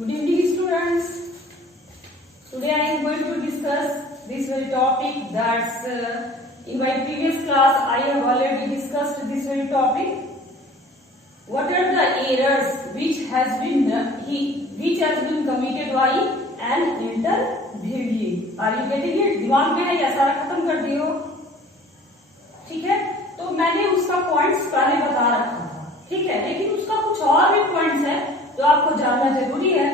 Good evening, students. Today I am going to discuss this very topic that's in my previous class I have already discussed this very topic. What are the errors which has been committed by an interviewee? Are you getting it? दिमाग में है या सारा खत्म कर दियो? ठीक है, तो मैंने उसका पॉइंट्स पहले बता रखा था, ठीक है, लेकिन उसका कुछ और भी पॉइंट्स है जो आपको जानना जरूरी है।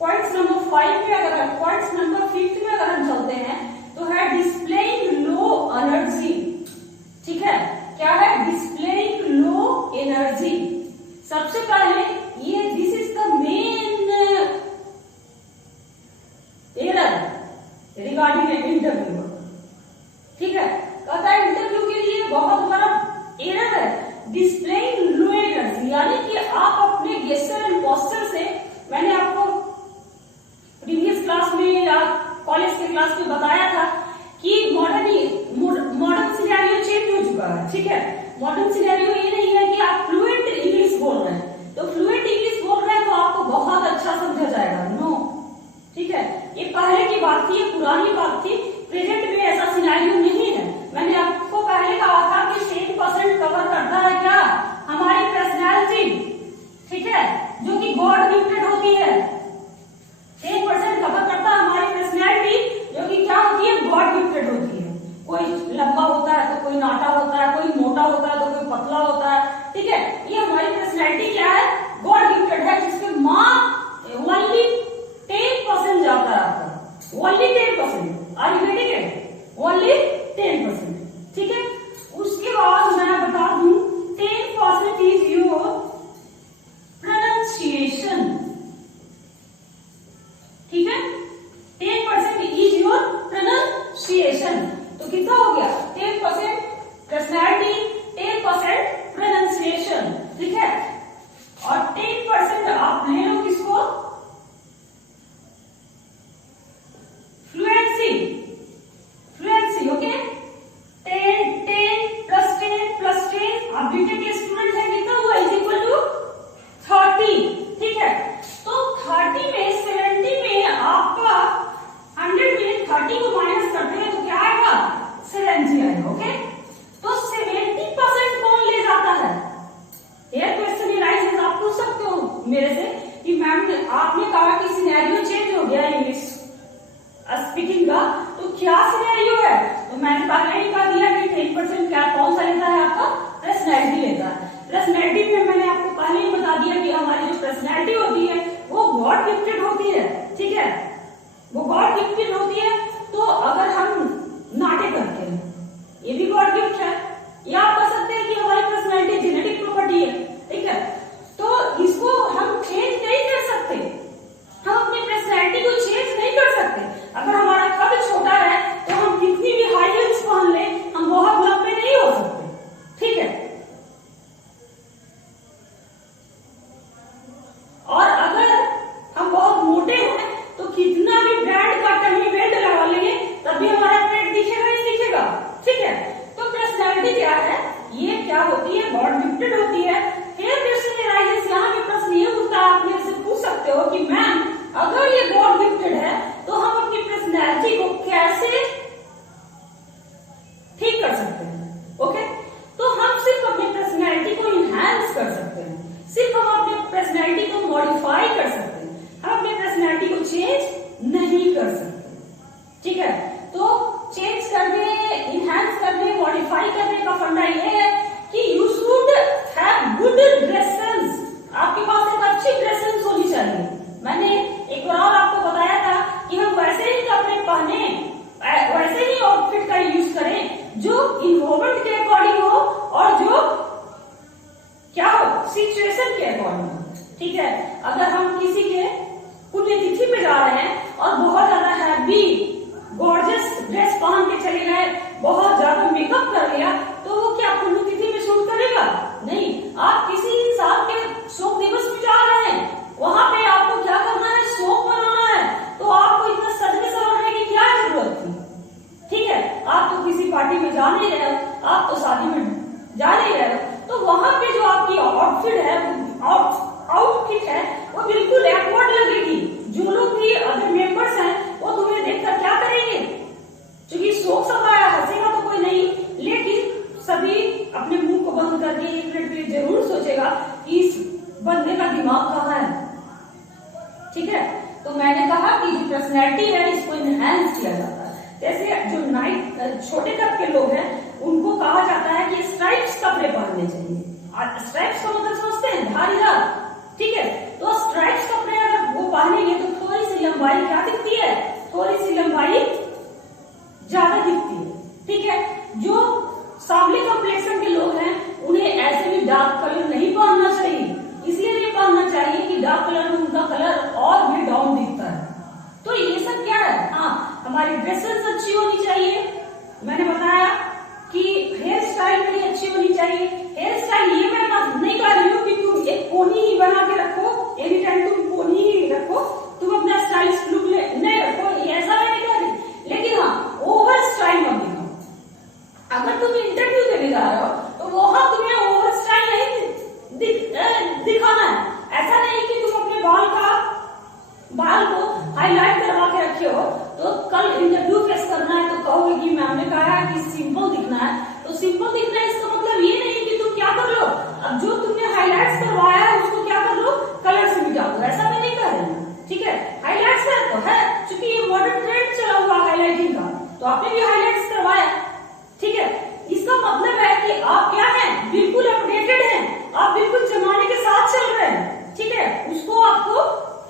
पॉइंट्स नंबर 5 में पॉइंट्स नंबर 5 में अगर हम चलते हैं तो है डिस्प्लेइंग लो एनर्जी। ठीक है, क्या है? Displaying low energy. सबसे पहले ये this is the main error regarding interview. ठीक है, कहता है इंटरव्यू के लिए बहुत बड़ा एरर है डिस्प्लेइंग लो एनर्जी, यानी कि आप अपने गेस्चर एंड पोस्चर से, मैंने आपको प्रीवियस क्लास में या कॉलेज के क्लास में बताया था कि मॉडर्न सिनेरियो चेंज हो चुका है। ठीक है, मॉडर्न सिनेरियो ये नहीं है कि आप फ्लुएंट इंग्लिश बोल रहे हैं, तो फ्लुएंट इंग्लिश बोल रहे हैं तो आपको बहुत अच्छा समझा जाएगा। नो, ठीक है, ये पहले की बात थी, ये पुरानी बात थी। प्रेजेंट में ऐसा सिनेरियो नहीं है। मैंने आपको पहले कहा था कि 10% कवर करता है क्या? हमारी पर्सनैलिटी। ठीक है, जो कि गॉड गिफ्टेड होती है। 10% कवर करता है हमारी पर्सनैलिटी, जो कि क्या होती है? गॉड गिफ्टेड होती है। कोई लंबा होता है तो कोई नाटा होता है, कोई मोटा होता है तो कोई पतला होता है। ठीक है, ये हमारी पर्सनैलिटी क्या है? गॉड गिफ्टेड है, जिसके मार्क ओनली 10% जाता है आपका, only 10%। Are you getting it? Only 10%। ठीक है, उसके बाद मैं बता दूं 10% इज योर प्रोनाउंसिएशन। ठीक है, 10% इज योर प्रोनाउंसिएशन। तो कितना हो गया? 10% पर्सनैलिटी, 10% प्रोनाउंसिएशन। ठीक है, और 10% आप ले लो किसको? फ्लुएंसी। Fluency, okay. 10 प्लस 10 आप बीटेक के स्टूडेंट हैं, कितना हुआ? Is equal to 30। ठीक है, तो 30 में 70 में आपका 100 में 30 को माइनस करते हैं तो क्या आएगा? 70 आएगा। ओके, तो 70% कौन ले जाता है? ये क्वेश्चन राइज है, आप पूछ सकते हो मेरे से कि मैम आपने कहा कि सिनेरियो चेंज हो गया इंग्लिश स्पीकिंग का, तो क्या सिनेरियो है? तो मैंने पहले ही कहा दिया कि 10% क्या कौन सा लेता है? आपका पर्सनैलिटी लेता है। पर्सनैलिटी में मैंने आपको पहले ही बता दिया कि हमारी जो पर्सनैलिटी होती है वो गॉड गिफ्टेड होती है। ठीक है, वो गॉड गिफ्टेड होती है। तो अगर हम नाटे करते हैं, ये भी गॉड गिफ्ट है। या आप कह सकते हैं कि हमारी पर्सनैलिटी जेनेटिक प्रॉपर्टी है। ठीक है, तो इसको हम चेंज नहीं कर सकते, हम अपनी पर्सनैलिटी को चेंज नहीं कर सकते। अगर हमारा कद छोटा है तो हम कितनी भी हाई हील्स पहन ले, हम बहुत लंबे नहीं हो सकते। ठीक है, और अगर हम बहुत मोटे हैं तो कितना भी ब्रांड का टमी बेल्ट लगा लेंगे तब भी हमारा पेट दिखेगा नहीं दिखेगा। ठीक है, तो पर्सनैलिटी क्या है? ये क्या होती है? गॉड गिफ्टेड होती है। फिर क्वेश्चन राइजेस, यहाँ पे प्रश्न ये उठता है, आप मेरे से पूछ सकते हो कि मैम अगर ये गॉड गिफ्टेड है तो हम अपनी पर्सनैलिटी को कैसे ठीक कर सकते हैं? ओके, तो हम सिर्फ अपनी पर्सनैलिटी को इनहैंस कर सकते हैं, सिर्फ हम अपनी पर्सनैलिटी को मॉडिफाई कर सकते हैं, हम अपनी पर्सनैलिटी को चेंज नहीं कर सकते। ठीक है, तो चेंज करने, इनहैंस करने, मॉडिफाई करने का फंडा ये है कि you should have good dresses. आपके पास एक अच्छी ड्रेसेस होनी चाहिए। मैंने एक बार और आपको बताया था कि हम वैसे ही कपड़े पहने, वैसे ही आउटफिट का यूज करें जो इन्वायरमेंट के अकॉर्डिंग हो और जो क्या हो? सिचुएशन के अकॉर्डिंग हो। ठीक है, अगर हम किसी के पुण्यतिथि में जा रहे हैं और बहुत ज्यादा हैवी गॉर्जियस ड्रेस पहन के चले गए, बहुत ज्यादा मेकअप कर लिया, तो वो क्या पुण्यतिथि में शूट करेगा? नहीं। आप किसी इंसान के शोक दिवस में जा रहे हैं, वहां पे आपको क्या करना है? शोक मनाना है, तो आपको इतना सजने संवरने की क्या जरूरत थी? ठीक है, आप तो किसी पार्टी में जा नहीं रहे हो, आप तो शादी में जा नहीं रहे हो, तो वहां पे जो आपकी आउटफिट है, आउटफिट है, वो बिल्कुल एक्वर्ड दिमाग कहाँ है, ठीक है। तो मैंने कहा कि जो पर्सनैलिटी है इसको इनहेंस किया जाता है। जैसे जो छोटे कद के लोग हैं उनको कहा जाता है कि स्ट्राइप्स कपड़े पहनने चाहिए। स्ट्राइप्स का मतलब समझते हैं, धारीदार, ठीक है। तो स्ट्राइप्स कपड़े अगर वो पहनेंगे तो थोड़ी सी लंबाई क्या दिखती है, थोड़ी सी लंबाई ज्यादा दिखती है, ठीक है। जो सांवले कॉम्प्लेक्शन के लोग हैं उन्हें ऐसे भी डार्क कलर नहीं पहनना चाहिए, इसलिए नहीं पहनना चाहिए कि डार्क कलर में उनका कलर और भी डाउन दिखता है। तो ये सब क्या है, हाँ, हमारी ड्रेसेस अच्छी होनी चाहिए। मैंने बताया कि हेयर स्टाइल मेरी अच्छी होनी चाहिए। हेयर स्टाइल ये मैं नहीं कह रही हूँ कि तुम एक पोनी ही बना के रखो, एनी टाइम तुम पोनी ही रखो, तुम अपना स्टाइलिश लुक नहीं रखो, ये ऐसा मैं नहीं कह रही। लेकिन हाँ, ओवर स्टाइल मत दिखाओ। अगर तुम इंटरव्यू देने जा रहे हो तो वहां तुम्हें ओवर स्टाइल नहीं दिखाना है। ऐसा नहीं कि तुम अपने बाल को हाईलाइट करवा के रखे हो, तो कल इंटरव्यू फेस करना है तो कहोगे कि मैम ने कहा है कि सिंपल दिखना है। तो सिंपल दिखना है इसका मतलब ये नहीं कि तुम क्या कर लो, अब जो तुमने हाईलाइट्स करवाया है उसको क्या कर लो, कलर से मिटा दो, ऐसा मैं नहीं कह रही हूँ, ठीक है। हाईलाइट्स तो है, क्योंकि ये मॉडर्न ट्रेंड चला हुआ हाईलाइटिंग का, तो आपने भी हाईलाइट्स करवाया, ठीक है। इसका मतलब है कि आप क्या हैं, बिल्कुल अपडेटेड हैं, आप बिल्कुल जमाने के साथ चल रहे हैं, ठीक है। उसको आपको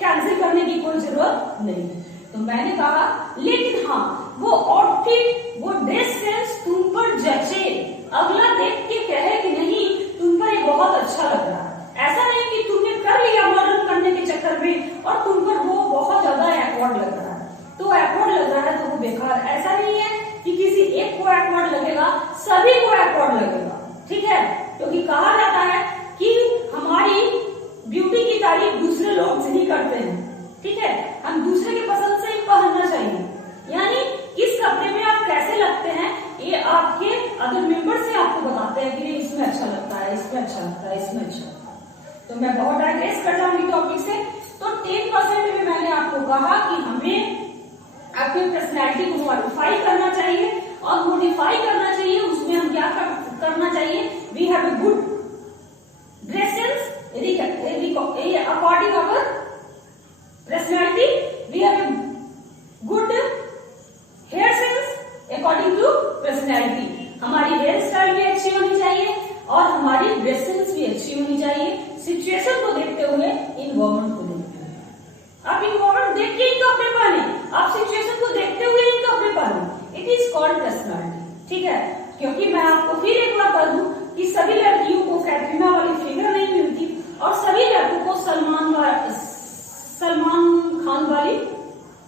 कैंसिल करने की कोई जरूरत नहीं है। तो मैंने कहा, लेकिन हाँ, वो आउटफिट, वो ड्रेस सेंस तुम पर जचे, अगला देख के कहे कि नहीं तुम पर ये बहुत अच्छा लग रहा है। ऐसा नहीं कि तुमने कर लिया मॉडर्न करने के चक्कर में और तुम पर वो बहुत ज्यादा एक्वर्ड लग रहा है, तो एक्वर्ड लग रहा है तो वो बेकार। ऐसा नहीं है कि किसी एक को एक्वर्ड लगेगा, सभी को एक्वर्ड लगेगा, ठीक है। क्योंकि कहा जाता है कि हमारी ब्यूटी की तारीफ दूसरे लोग नहीं करते हैं, ठीक है। हम दूसरे की पसंद से ही पहनना चाहिए, यानी किस कपड़े में आप कैसे लगते हैं ये आपके अदर मेंबर से आपको बताते हैं कि नहीं इसमें अच्छा लगता है, इसमें अच्छा लगता है, इसमें अच्छा लगता है। तो मैं बहुत डाइग्रेस कर जाऊंगी टॉपिक से। तो 10% में मैंने आपको कहा कि हमें अपनी पर्सनैलिटी को मॉडिफाई करना चाहिए, और मॉडिफाई करना चाहिए उसमें हम क्या करना चाहिए, we have a good dress sense according our personality, we have a good hair sense according to personality। हमारी हेयर स्टाइल भी अच्छी होनी चाहिए और हमारी ड्रेस सेंस भी अच्छी होनी चाहिए, सिचुएशन को देखते हुए, इन्वायरमेंट को देखते हुए। आप इन्वायरमेंट देख के ही कपड़े पहने, आप सिचुएशन को देखते हुए ही कपड़े पहने, इट इज कॉल्ड पर्सनैलिटी, ठीक है। क्योंकि मैं आपको फिर एक बार बता दूं कि सभी लड़कियों को कैटरीना वाली फिगर नहीं मिलती और सभी लड़कों को सलमान खान वाली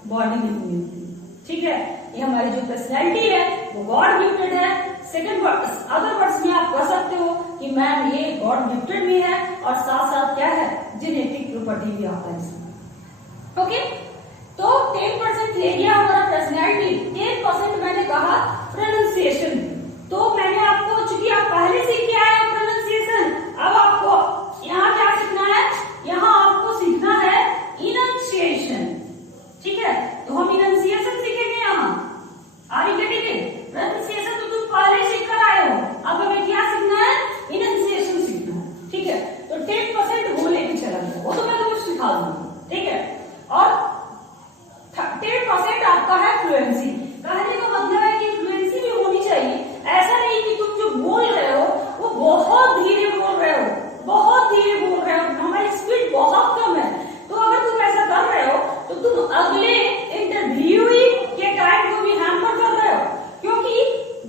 बॉडी नहीं मिलती, ठीक है। ये हमारी जो पर्सनैलिटी है वो गॉड गिफ्टेड है। सेकंड अदर वर्ड्स में आप कह सकते हो कि मैम ये गॉड गिफ्टेड भी है और साथ साथ क्या है, जेनेटिक प्रॉपर्टी भी आता है इसमें, ओके। तो 10% ले गया हमारा पर्सनैलिटी। 10% मैंने कहा प्रोनाउंसिएशन। तो मैंने आपको, चूंकि आप पहले सीख के आए हो प्रोनाउंसिएशन, अब आपको यहाँ क्या सीखना है, यहाँ आपको सीखना है इनंसिएशन, ठीक है। तो हम इनंसिएशन सीखेंगे यहाँ, are you getting it? Pronunciation तो तुम पहले सीख कर आए हो, अब हमें क्या सीखना है, इनंसिएशन सीखना है, ठीक है। तो 10% वो लेके चला गया, वो तो मैं तुम्हें सिखा दूंगी, ठीक है। और 10% आपका है फ्लुएंसी। कहने का मतलब है कि फ्लुएंसी भी होनी चाहिए। ऐसा नहीं कि तुम जो बोल रहे हो वो बहुत धीरे बोल रहे हो, बहुत धीरे बोल रहे हो, हमारी स्पीड बहुत कम है। तो अगर तुम ऐसा कर रहे हो तो तुम अगले इंटरव्यू के टाइम को भी हैम्पर कर रहे हो, क्योंकि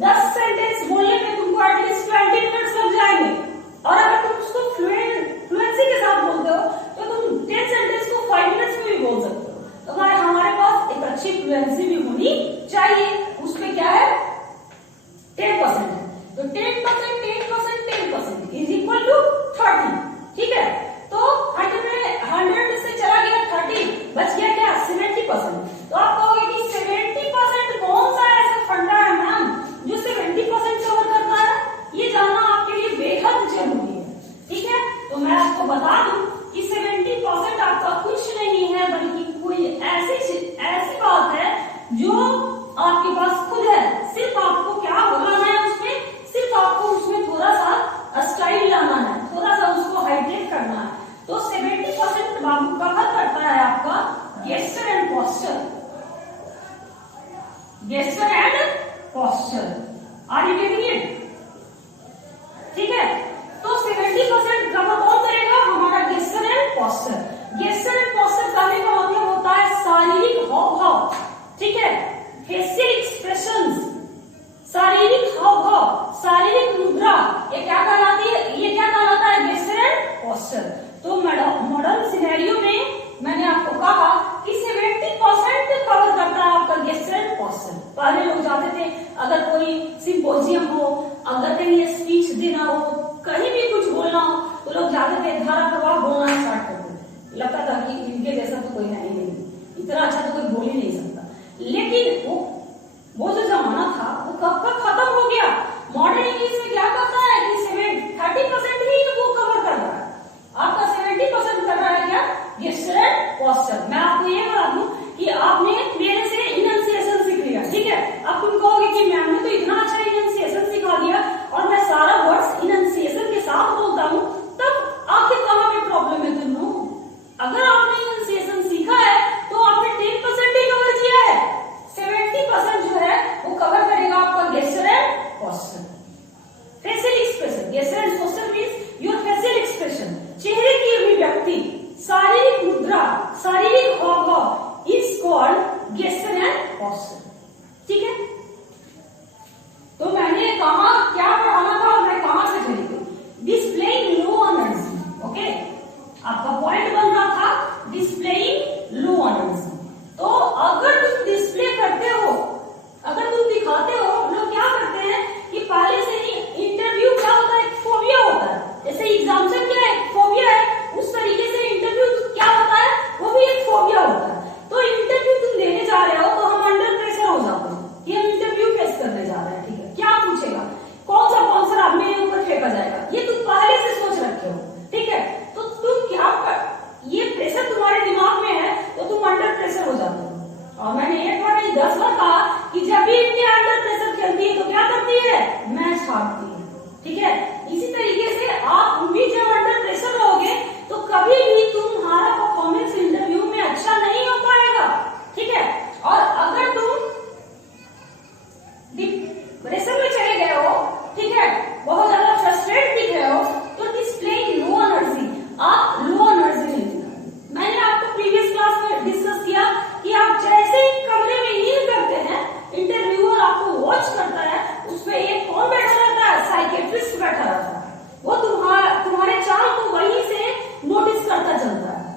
10 सेंटेंस बोलने में तुमको एटलीस्ट 20 मिनट्स लग जाएंगे। और अगर तुम उसको फ्लुएंसी के साथ बोलते हो तो तुम 10 सेंटेंस को 5 मिनट्स में भी बोल सकते हो। तो हमारे पास एक अच्छी फ्लुएंसी भी होनी चाहिए, उसमें क्या है 10% है। तो 10% इज इक्वल टू 30, ठीक है। तो 100 से चला गया 30, बच गया क्या 70%। तो आप कहोगे कि 70% कौन सा ऐसा फंडा है मैम जो 70% कवर करता है, ये जानना आपके लिए बेहद जरूरी है, ठीक है। तो मैं आपको बता दूं कि 70% आपका कुछ नहीं है, बल्कि कोई ऐसी बात है जो आपके पास खुद है। सिर्फ आपको क्या बनाना है उसमें, सिर्फ आपको उसमें थोड़ा सा स्टाइल लाना है, थोड़ा सा उसको हाईलाइट करना है। तो 70 बाबू कवर करता है आपका gesture and posture, gesture and posture. Are you getting it? ठीक है, तो 70% कवर कौन करेगा? हमारा gesture and posture. Gesture and posture करने का मतलब होता है शारीरिक हाव भाव, ठीक है, फेशियल एक्सप्रेशंस, शारीरिक हाव भाव, शारीरिक मुद्रा, ये क्या कहलाती है? ये क्या कहलाता है? Gesture and posture. तो मॉडर्न सिनेरियो में मैंने आपको कहा कि 70% कवर करता है आपका गेस्चर एंड पोस्चर। पहले लोग जाते थे, अगर कोई सिंपोजियम हो, अगर कहीं स्पीच देना हो, कहीं भी कुछ बोलना हो, तो लोग जाते थे, धारा प्रवाह बोलना स्टार्ट करते थे। लगता था कि इनके जैसा तो कोई है ही नहीं, इतना अच्छा तो कोई बोल ही नहीं सकता। लेकिन वो जो जमाना था वो कब का खत्म हो गया। मॉडर्न इंग्लिश में क्या करता है कि 30% ही वो कवर कर रहा है, आपका 70% कर रहा है क्या? Gesture and posture. मैं आपको ये बता दूं कि आपने मेरे से इनंसिएशन सीख लिया, ठीक है। अब तुम कहोगे कि मैम ने तो इतना अच्छा इनंसिएशन सिखा दिया और मैं सारा वर्ड्स इनंसिएशन के साथ बोलता हूँ, तब आखिर कहाँ पे प्रॉब्लम है? तुम अगर आपने इनंसिएशन सीखा है तो आपने 10% ही कवर किया है, 70% जो है वो कवर करेगा आपका gesture and posture. Facial expression, gesture and posture means your facial expression, चेहरे की अभिव्यक्ति, शारीरिक मुद्रा, शारीरिक हाव भाव is called gesture and posture, ठीक है। तो मैंने कहा क्या पढ़ाना था, मैं कहां से चली गई? Displaying low energy, okay. आपका पॉइंट बन रहा था डिस्प्लेइंग लो एनर्जी। तो अगर तुम डिस्प्ले करते हो, अगर तुम दिखाते हो, लोग क्या करते हैं कि पहले से ही इंटरव्यू क्या होता है? फोबिया होता है। जैसे एग्जामिनेशन क्या है? फोबिया है। उस तरीके से इंटरव्यू क्या होता है? वो भी एक फोबिया होता है। तो इंटरव्यू तुम देने जा रहे हो तो हम अंडर प्रेशर हो जाते हैं कि हम इंटरव्यू फेस करने जा रहे हैं, ठीक है। क्या पूछेगा, कौन सा आंसर मेरे ऊपर फेंका जाएगा, ये तुम पहले से सोच रखे हो, ठीक है। तो तुम क्या ये प्रेशर तुम्हारे दिमाग में है तो तुम अंडर प्रेशर हो जाते हो। और मैंने एक बार नहीं 10 बार कहा कि जब भी इंडिया अंडर प्रेशर खेलती है तो क्या करती है? मैच हारती है, ठीक है। इसी तरीके से आप भी जब अंडर प्रेशर रहोगे तो कभी भी तुम्हारा परफॉर्मेंस इंटरव्यू में अच्छा नहीं हो पाएगा, ठीक है। और अगर तुम प्रेशर में चले गए हो, ठीक है, बहुत ज्यादा फ्रस्ट्रेट दिख रहे हो, तो डिस्प्ले लो एनर्जी, आप लो एनर्जी नहीं दिखाएंगे। मैंने आपको प्रीवियस क्लास में डिस्कस किया कि आप जैसे ही कमरे में हील करते हैं, इंटरव्यूअर आपको वॉच करता है, उसमें एक कौन बैठा रहता है? साइकेट्रिस्ट बैठा रहता है। वो तुम्हारे चाल को वहीं से नोटिस करता चलता है,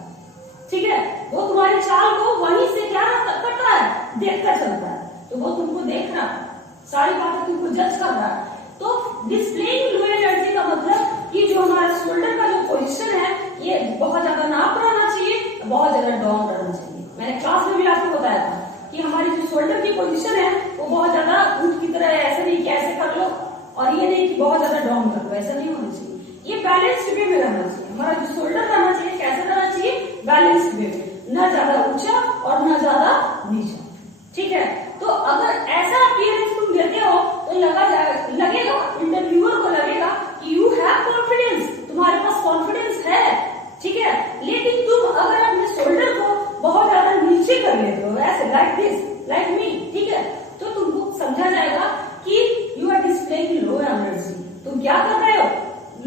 ठीक है। वो तुम्हारे चाल को वहीं से क्या करता है? देखता चलता है। तो वो तुमको देख रहा है, सारी बातें तुमको जज कर रहा है। तो डिस्प्लेइंग लो एनर्जी का मतलब कि जो हमारा शोल्डर का जो पोजीशन है, ये बहुत ज्यादा ना अप रहना चाहिए, बहुत ज्यादा डाउन रहना चाहिए। मैंने क्लास में भी आपको बताया था कि हमारी जो शोल्डर की पोजीशन है वो बहुत ज्यादा ऊंट की तरह ऐसे नहीं कि ऐसे कर लो, और ये नहीं कि बहुत ज्यादा डाउन कर लो, ऐसा नहीं होना चाहिए। ये बैलेंस्ड वे में रहना चाहिए। हमारा जो शोल्डर रहना चाहिए कैसे रहना चाहिए? बैलेंस्ड वे में, न ज्यादा ऊंचा और न ज्यादा नीचा, ठीक है। तो अगर ऐसा अपीयरेंस तुम देते हो तो लगेगा इंटरव्यूअर को लगेगा कि यू हैव कॉन्फिडेंस, तुम्हारे पास कॉन्फिडेंस है, ठीक है। लेकिन तुम अगर अपने शोल्डर को बहुत ज्यादा नीचे कर लेते हो, ऐसे लाइक दिस, लाइक मी, ठीक है, तो तुमको समझा जाएगा कि you are displaying low energy. तुम क्या कर रहे हो?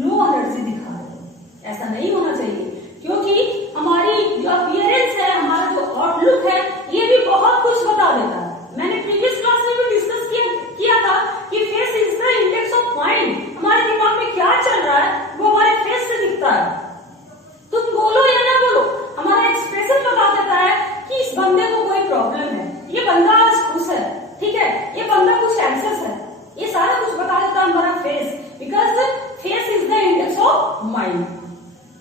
लो एनर्जी दिखा रहे हो। ऐसा नहीं होना चाहिए, क्योंकि हमारी जो अपीयरेंस है, हमारा जो आउटलुक है, ये भी बहुत कुछ बता देता है। मैंने प्रीवियस क्लास में भी डिस्कस किया था कि face is the index of mind. हमारे दिमाग में क्या चल रहा है वो हमारे फेस से दिखता है। तुम बोलो या ना बोलो, हमारा एक्सप्रेशन बता देता है कि इस बंदे को कोई प्रॉब्लम है, ये बंदा आज खुश है, ठीक है, ये बंदा कुछ एंग्जियस है, ये सारा कुछ बता देता है हमारा face, because face is the index of mind.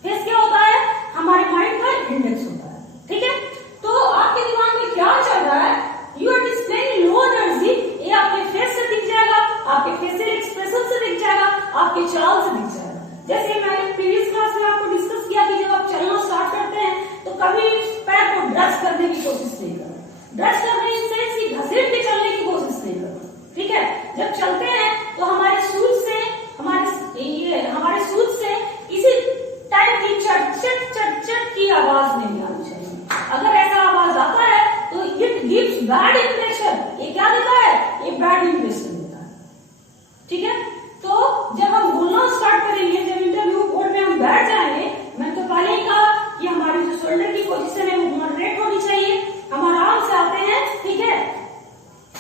Face क्या होता है? हमारे माइंड का इंडेक्स होता है, ठीक है। तो आपके दिमाग में क्या चल रहा है, you are displaying low energy, ये आपके फेस से दिख जाएगा, आपके फेशियल एक्सप्रेशन से दिख जाएगा, आपके चाल से दिख जाएगा। जैसे मैंने प्रीवियस क्लास में आपको डिस्कस किया कि जब आप चलना स्टार्ट करते हैं तो कभी पैर को ब्रश करने की कोशिश नहीं करो। ब्रश करने से घसीट के चलने की कोशिश नहीं करो, ठीक है। जब चलते हैं तो हमारे शूज से इसी टाइप की चट चट की आवाज नहीं आनी चाहिए। अगर ऐसा आवाज आता है तो इट गिव्स बैड इंप्रेशन। ये क्या देता है? ये बैड इंप्रेशन देता है। ठीक है, तो जब हम बोलना स्टार्ट करेंगे, जब इंटरव्यू बोर्ड में हम बैठ जाएंगे, मैं तो पहले ही कहा कि हमारी जो शोल्डर की पोजीशन है वो मॉडरेट होनी चाहिए। हम आराम से आते हैं, ठीक है,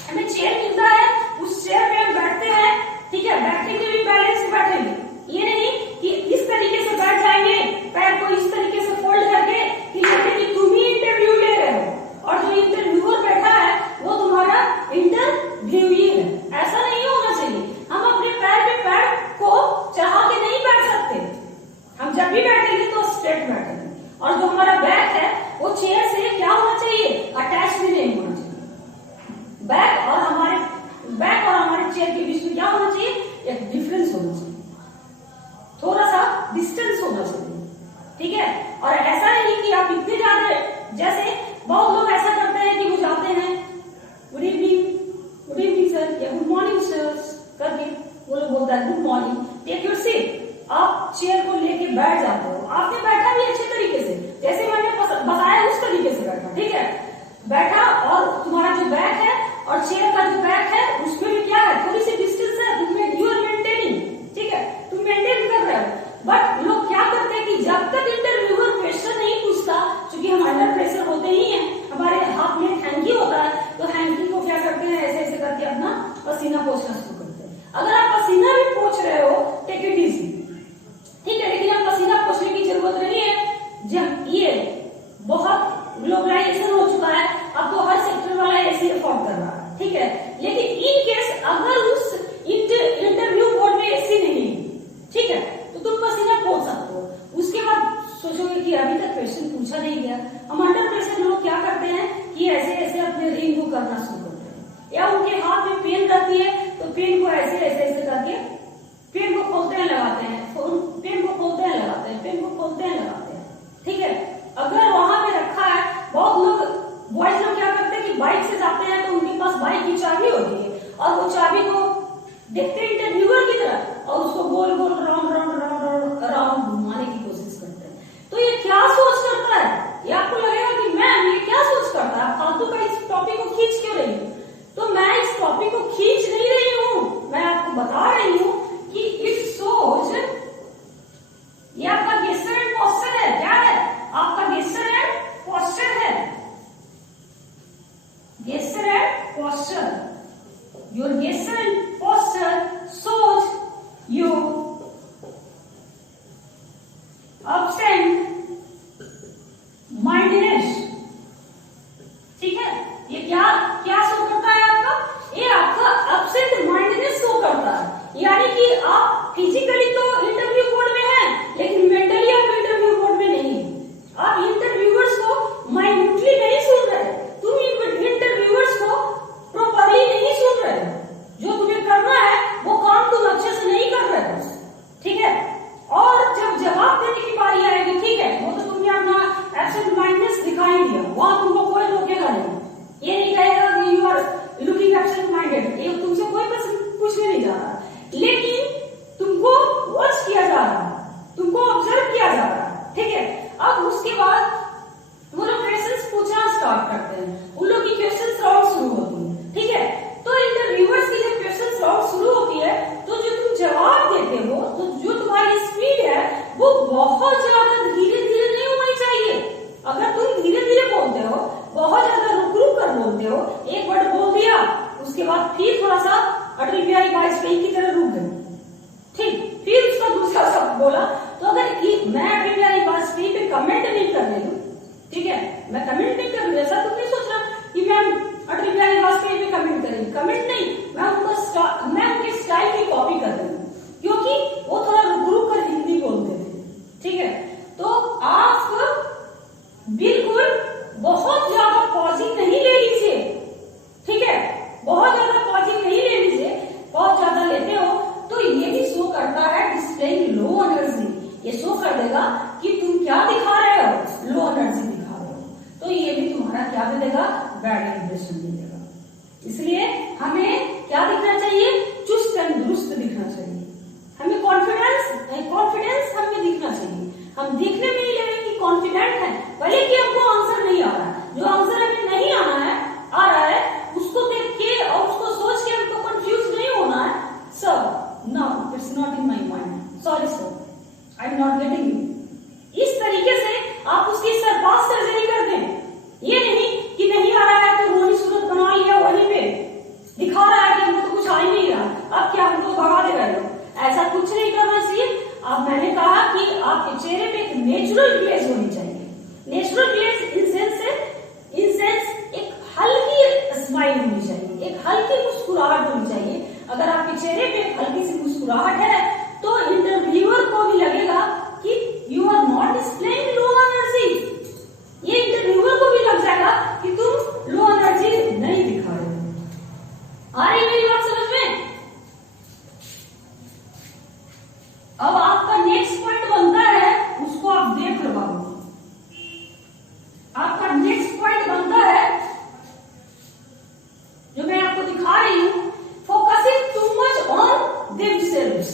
हमें चेयर मिलता है, उस चेयर पे हम बैठते हैं, ठीक है, बैठने के भी बैलेंस से बैठेंगे। ये नहीं कि इस तरीके से बैठ जाएंगे, पैर को इस तरीके से फोल्ड करके कि जैसे कि तुम ही इंटरव्यू ले रहे हो और जो इंटरव्यूअर बैठा है वो तुम्हारा इंटरव्यूई है। ऐसा नहीं होना चाहिए। हम अपने पैर पे पैर को चढ़ा के नहीं बैठ सकते। हम जब भी बैठेंगे तो स्ट्रेट बैठेंगे, और जो हमारा बैक है वो चेयर से क्या होना चाहिए? अटैच भी नहीं होना चाहिए। बैक और हमारे चेयर के बीच में क्या होना चाहिए? एक डिफरेंस होना चाहिए, थोड़ा सा डिस्टेंस होना चाहिए। ठीक है, और ऐसा नहीं कि आप इतने ज्यादा, जैसे बहुत लोग ऐसा करते हैं कि वो जाते हैं गुड इवनिंग सर या गुड मॉर्निंग सर करके, वो लोग बोलता है good morning, take your seat. आप चेयर को लेके बैठ जाते हो, आपने बैठा भी अच्छे तरीके से, जैसे मैंने बताया उस तरीके से बैठा, ठीक है, बैठा, और तुम्हारा जो बैक है और चेयर का जो बैक है उसमें भी क्या है? थोड़ी सी डिस्टेंस है, तुम्हें यू आर मेंटेनिंग, ठीक है, तुम मेंटेन कर रहे हो। बट लोग क्या करते हैं कि जब तक इंटरव्यूअर क्वेश्चन नहीं पूछता, क्योंकि हम अंडर प्रेशर होते ही हैं, हमारे हाथ में हैंकी होता है, तो हैंकी को क्या करते हैं? ऐसे ऐसे करके अपना पसीना पोंछना शुरू करते हैं। अगर आप पसीना भी पोंछ रहे हो, टेक इट इजी, ठीक है, लेकिन अब पसीना पोंछने की जरूरत नहीं है। जब ये बहुत ग्लोबलाइजेशन हो चुका है, अब तो हर सेक्टर वाला ऐसे अफोर्ड कर रहा है, ठीक है, लेकिन इन केस अगर उस इंटरव्यू बोर्ड में ऐसी नहीं, ठीक है, तो तुम पसीना पोंछ सकते हो। उसके बाद सोचोगे कि अभी तक क्वेश्चन पूछा नहीं गया। हम अंडर प्रेशर लोग क्या करते हैं कि ऐसे ऐसे अपने रिंग को करना शुरू करते हैं, या उनके हाथ में पेन रहती है तो पेन को ऐसे ऐसे ऐसे करके पेन को खोलते हैं लगाते हैं, पेन को खोलते हैं लगाते हैं, पेन को खोलते हैं लगाते हैं, ठीक है। अगर वहां पे रखा है, बहुत लोग बॉयज लोग क्या करते हैं कि बाइक से जाते हैं तो उनके पास बाइक की चाबी होती है, और वो चाबी को देखते हैं इंटरव्यूअर की तरह और उसको गोल गोल राउंड घुमाने की कोशिश करते हैं। तो ये क्या सोच करता है? ये आपको लगेगा कि मैम ये क्या सोच करता है, फालतू का इस टॉपिक को खींच क्यों रही हूँ? तो मैं इस टॉपिक को खींच नहीं रही हूँ, मैं आपको बता रही हूँ कि इट सोच, ये आपका गेस्चर एंड पोस्चर है। क्या है? आपका गेस्चर एंड पोस्चर है, gesture and posture. Your gesture and posture shows you absent mindedness, ठीक है। ये क्या क्या शो करता है आपका? ये आपका absent mindedness शो करता है, यानी कि आप फिजिकली तो इंटरव्यू बोर्ड में हैं, लेकिन मेंटली आप इंटरव्यू बोर्ड में नहीं है। आप इंटरव्यूअर्स को माइन्यूटली नहीं सुन रहे, तुम इंटरव्यूअर्स को प्रॉपरली नहीं सुन रहे, जो तुम्हें करना है वो काम तुम अच्छे से नहीं कर रहे हो, ठीक है। और जब जवाब देने की बारी आएगी, ठीक है, वो तो तुमने अपना एब्सेंट माइंडनेस दिखाई दिया, वहां तुमको कोई रोकेगा नहीं। ये नहीं कहेगा कि you are looking absent minded, ये तुमसे कोई प्रश्न पूछने नहीं जा रहा, लेकिन तुमको वॉच किया जा रहा है, तुमको ऑब्जर्व किया जा रहा है, ठीक है। अब उसके बाद वो लोग क्वेश्चंस पूछना स्टार्ट करते हैं, उन लोग की क्वेश्चंस राउंड शुरू होती है, ठीक है। तो इंटरव्यूअर्स की जब क्वेश्चंस राउंड शुरू होती है, तो जो तुम जवाब देते हो, तो जो तुम्हारी स्पीड है वो बहुत ज्यादा धीरे धीरे नहीं होनी चाहिए। अगर तुम धीरे धीरे बोलते हो, बहुत ज्यादा रुक रुक कर बोलते हो, एक वर्ड बोल दिया उसके बाद फिर थोड़ा सा अटल बिहारी वाजपेयी की तरह रुक गए, ठीक, फिर उसका दूसरा शब्द बोला, तो अगर मैं अटल बिहारी वाजपेयी पे कमेंट नहीं कर रही हूँ, ठीक है, मैं कमेंट नहीं कर रही हूँ, ऐसा तुम नहीं सोचना कि मैम अटल बिहारी वाजपेयी पे कमेंट करेंगे, कमेंट नहीं, मैं उनके स्टाइल की कॉपी कर रही हूँ, क्योंकि वो थोड़ा रुक रुक कर हिंदी बोलते थे, ठीक है। तो आप बिल्कुल बहुत ज्यादा पॉजिंग नहीं ले लीजिए, ठीक है, बहुत ज्यादा पॉजिंग नहीं ले लीजिए, बहुत ज्यादा लेते हो तो ये भी शो करता है डिस्प्लेइंग लो एनर्जी, ये शो कर देगा कि तुम क्या दिखा रहे हो, लो एनर्जी दिखा रहे हो, तो ये भी तुम्हारा क्या दे देगा? बैड इंप्रेशन दे देगा। इसलिए हमें क्या दिखना चाहिए? चुस्त एंड दुरुस्त दिखना चाहिए, हमें कॉन्फिडेंस हमें दिखना चाहिए। हम दिखने में ही लगे कि कॉन्फिडेंट है, चेहरे पे हल्की सी मुस्कुराहट है तो इंटरव्यूअर को भी लगेगा कि you are not displaying low energy. ये इंटरव्यूअर को भी लग जाएगा कि तुम लो एनर्जी नहीं दिखा रहे हो। आ रही मेरी बात समझ में? अब आपका नेक्स्ट पॉइंट बनता है, उसको आप देख लो बाबू। आपका नेक्स्ट पॉइंट बनता है जो मैं आपको दिखा रही हूं, focusing too much on themselves.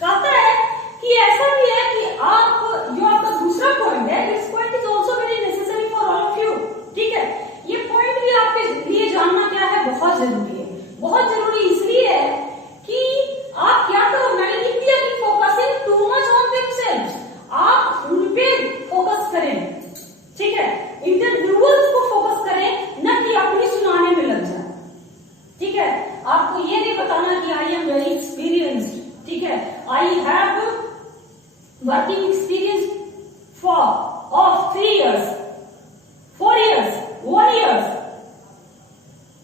कहता है कि ऐसा भी है कि आप जो आपका दूसरा पॉइंट है, this point is also very necessary for all of you. ठीक है, ये पॉइंट भी आपके लिए जानना क्या है, बहुत जरूरी है। बहुत जरूरी इसलिए है कि आप क्या करो, मैंने लिख दिया कि focusing too much on themselves, आप उन पे फोकस करें। ठीक है, इंटरव्यूअर्स को फोकस करें, न कि अपनी सुनाने में लग जाए। ठीक है, आपको ये नहीं बताना कि आई एम वेरी एक्सपीरियंस्ड। ठीक है, I have working experience for of 3 years, 4 years, 1 year,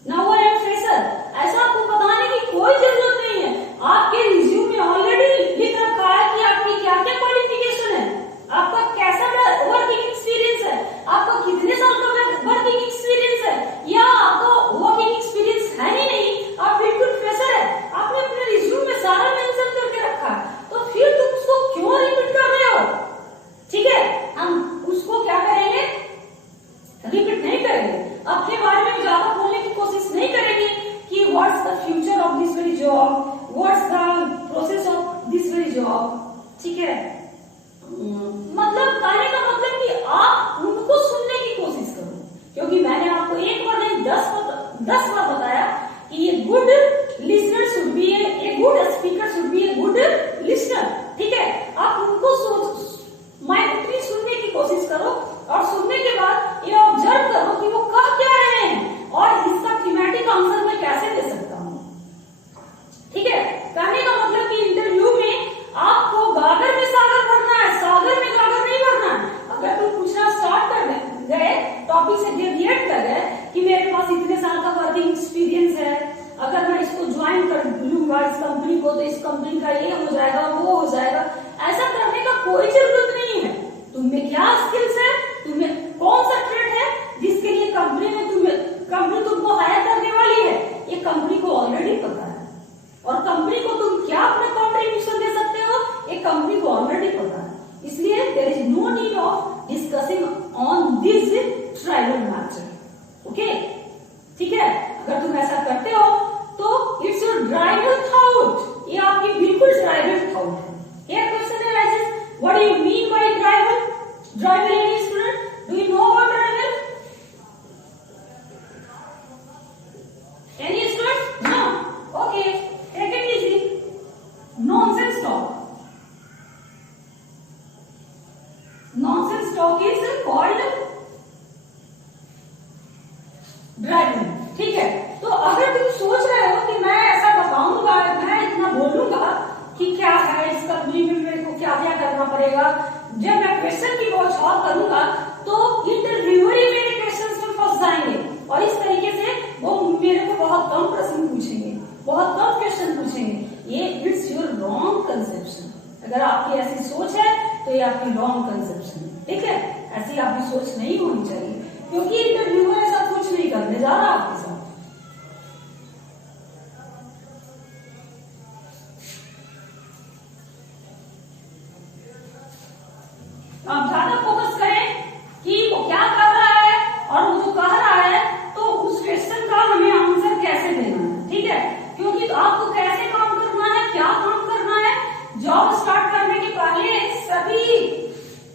now I am fresher. ऐसा आपको बताने की कोई जरूरत नहीं है। आपके रिज्यूम में ऑलरेडी लिख रखा है कि आपकी क्या क्या क्वालिफिकेशन है, आपका कैसा वर्किंग एक्सपीरियंस है, आपका कितने साल का वर्किंग एक्सपीरियंस है, या आपको वर्किंग एक्सपीरियंस है ही नहीं, आप बिल्कुल फ्रेशर है, आपने अपने रिज्यूम में सारा मेंशन करके रखा है, तो फिर तुम उसको क्यों रिपीट कर रहे हो? ठीक है, हम उसको क्या करेंगे, रिपीट नहीं करेंगे। अपने बारे में ज्यादा बोलने की कोशिश नहीं करेंगे कि what's the future of this very job, what's the process of this very job. ठीक है, मतलब कहने का मतलब कि आप उनको सुनने की कोशिश करो, क्योंकि मैंने आपको एक बार नहीं 10 बार बताया कि ये good listener should be a good speaker should be a good listener. ठीक है, आप उनको माइंडली सुनने की कोशिश करो और सुनने के बाद ये ऑब्जर्व करो कि वो कह क्या रहे हैं और इसका थीमेटिक आंसर मैं कैसे दे सकता हूँ। ठीक है, कहने का मतलब कि इंटरव्यू में आपको गागर में सागर भरना है, सागर में गागर नहीं भरना है। अगर तुम पूछना स्टार्ट कर गए, टॉपिक से डेविएट कर गए कि मेरे पास इतने साल का वर्किंग एक्सपीरियंस है, अगर मैं इसको ज्वाइन कर लूंगा इस कंपनी को, तो इस कंपनी का ये हो जाएगा, वो हो जाएगा, ऐसा करने का कोई जरूरत नहीं है। तुम्हें क्या स्किल्स है, तुम्हें कौन सा ट्रेड है जिसके लिए कंपनी तुमको हायर करने वाली है, ये कंपनी को ऑलरेडी पता है। और कंपनी को तुम क्या अपना कॉन्ट्रीब्यूशन दे सकते हो, ये कंपनी को ऑलरेडी पता है। इसलिए there is no need of discussing on this tribal matter. Okay, ठीक है, अगर तुम ऐसा करते हो तो इट्स योर ड्राइवल थॉट, ये आपकी बिल्कुल ड्राइवल थॉट है। Here question arises, what do you mean by drivel? Drivel, any student? Do you know about drivel? Any student? No. Okay, take it easy. Nonsense talk. Nonsense talk is called drivel. ठीक है, तो अगर तुम सोच रहे हो कि मैं ऐसा बताऊंगा, मैं इतना बोलूंगा कि क्या है इस कंपनी में, मेरे को क्या क्या करना पड़ेगा, जब मैं क्वेश्चन की बौछार करूंगा तो इंटरव्यूअर ही मेरे क्वेश्चंस में फंस जाएंगे और इस तरीके से वो मेरे को बहुत कम प्रश्न पूछेंगे, बहुत कम क्वेश्चन पूछेंगे। ये इट्स योर रॉन्ग कंसेप्शन। अगर आपकी ऐसी सोच है तो ये आपकी रॉन्ग कंसेप्शन है। ठीक है, ऐसी आपकी सोच नहीं होनी चाहिए, क्योंकि इंटरव्यूअर ऐसा कुछ नहीं करने जा रहा आपके साथ। आप ज्यादा फोकस करें कि वो क्या कर रहा है और वो जो कह रहा है तो उस क्वेश्चन का हमें आंसर कैसे देना है। ठीक है, क्योंकि आपको कैसे काम करना है, क्या काम करना है। जॉब स्टार्ट करने के पहले सभी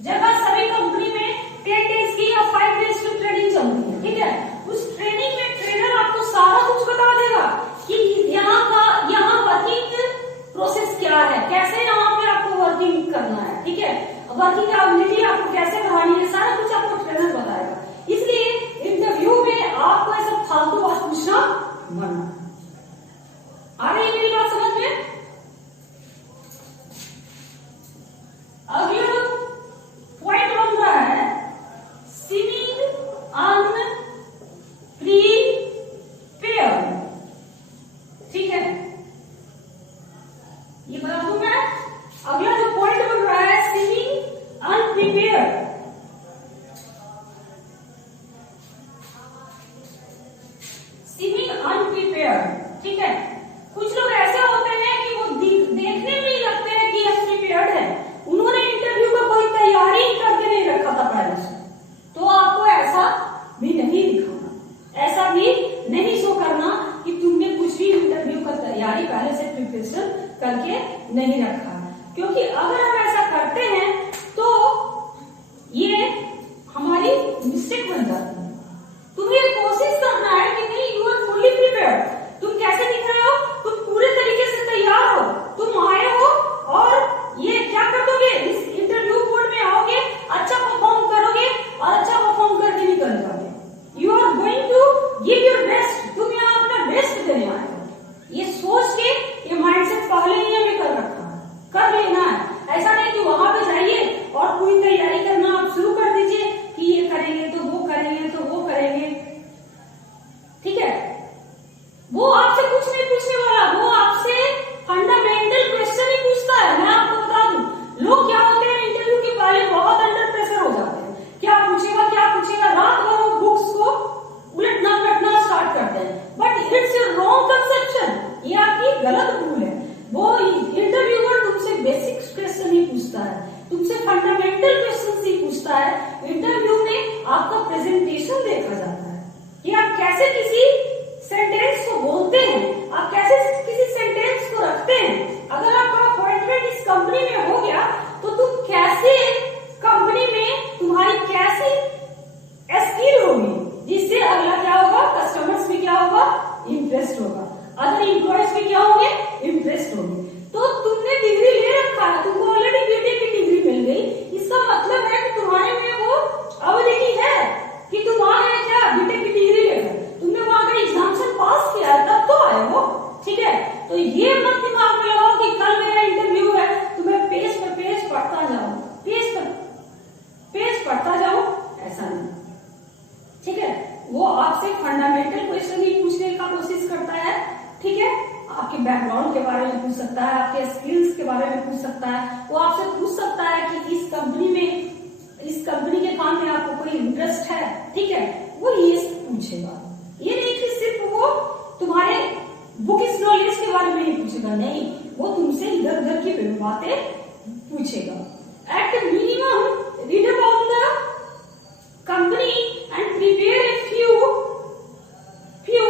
जगह, सभी कंपनी में 10 days की या 5 days की ट्रेनिंग चलती है। ठीक है, उस ट्रेनिंग में ट्रेनर आपको सारा कुछ बता देगा कि यहाँ वर्किंग प्रोसेस क्या है, कैसे यहाँ पे आपको वर्किंग करना है। ठीक है, वर्किंग एबिलिटी आपको कैसे बढ़ानी है, सारा कुछ आपको ट्रेनर बताएगा। इसलिए इंटरव्यू में आपको ऐसा फालतू बात पूछना मना। आ रही मेरी बात समझ में? अगला पॉइंट बन रहा है सीमिंग अनप्रिपेयर्ड। ठीक है, ठीक है। कुछ लोग ऐसे होते हैं कि वो देखने में ही लगते हैं कि हम प्रिपेयर्ड है, उन्होंने इंटरव्यू का कोई तैयारी करके नहीं रखा था पहले से, तो आपको ऐसा भी नहीं दिखाना, ऐसा भी नहीं शो करना कि तुमने कुछ भी इंटरव्यू का तैयारी पहले से प्रिपरेशन करके नहीं रखा, क्योंकि अगर हम ऐसा करते हैं तो ये हमारी मिस्टेक बन जाती है। तुम्हें कोशिश करना है कि नहीं, यू आर फुल्ली प्रिपेयर्ड। तुम कैसे दिख रहे हो? तुम पूरे तरीके से तैयार हो, तुम आए हो और ये क्या कर दोगे, इस इंटरव्यू बोर्ड में आओगे, अच्छा परफॉर्म करोगे और अच्छा परफॉर्म करके निकल जाओगे। You are going to give your best, तुम यहाँ अपना बेस्ट देने आए हो। ये सोच के ये माइंडसेट पहले ही हमें कर लेना है। ऐसा नहीं कि वहां पे जाइए और पूरी तैयारी करना आप शुरू कर दीजिए कि ये करेंगे तो वो करेंगे तो वो करेंगे, ठीक है। वो आपसे कुछ नहीं पूछने वाला, वो आपसे फंडामेंटल क्वेश्चन ही पूछता है। मैं आपको बता दूं, लोग क्या होते हैं इंटरव्यू के पहले बहुत अंडर प्रेशर हो जाते हैं, क्या पूछेगा, रात भर वो बुक्स को उलटना पलटना स्टार्ट करते हैं। But it's your wrong conception, ये आपकी गलत भूल है। वो इंटरव्यूअर तुमसे बेसिक क्वेश्चन ही पूछता है, तुमसे फंडामेंटल क्वेश्चन ही पूछता है। इंटरव्यू में आपका प्रेजेंटेशन देखा जाता है कि आप कैसे किसी सेंटेंस को बोलते हैं, आप कैसे किसी सेंटेंस को रखते हैं। अगर आपका अपॉइंटमेंट इस कंपनी में हो गया तो तुम कैसे कंपनी में तुम्हारी कैसी स्किल होगी, जिससे अगला क्या होगा, कस्टमर्स भी क्या होगा, इंटरेस्ट होगा, अदर एम्प्लॉयज भी क्या होंगे, इंटरेस्ट होंगे। तो तुमने डिग्री ले रखा है, तुमको ऑलरेडी बीटेक की डिग्री मिल गई, इसका मतलब है कि तुम्हारे में वो एबिलिटी है कि तुम आ गए क्या बीटेक की डिग्री लेकर, तुमने वहां का एग्जामिनेशन पास किया है तब तो आए हो, ठीक है। तो ये मत दिमाग में लगाओ कि कल मेरा इंटरव्यू है तो मैं पेज पर पेज पढ़ता जाऊं, पेज पर पेज पढ़ता जाऊं, ऐसा नहीं, ठीक है। वो आपसे फंडामेंटल क्वेश्चन ही पूछने का कोशिश करता है, ठीक है। आपके बैकग्राउंड के बारे में पूछ सकता है, आपके स्किल्स के बारे में पूछ सकता है, वो आपसे पूछ सकता है कि इस कंपनी के काम में आपको कोई इंटरेस्ट है, ठीक है। वो ये पूछेगा, ये नहीं कि सिर्फ वो तुम्हारे बुक नॉलेज के बारे में ही पूछेगा, नहीं, वो तुमसे इधर उधर की बातें पूछेगा। At minimum read about the company and prepare a few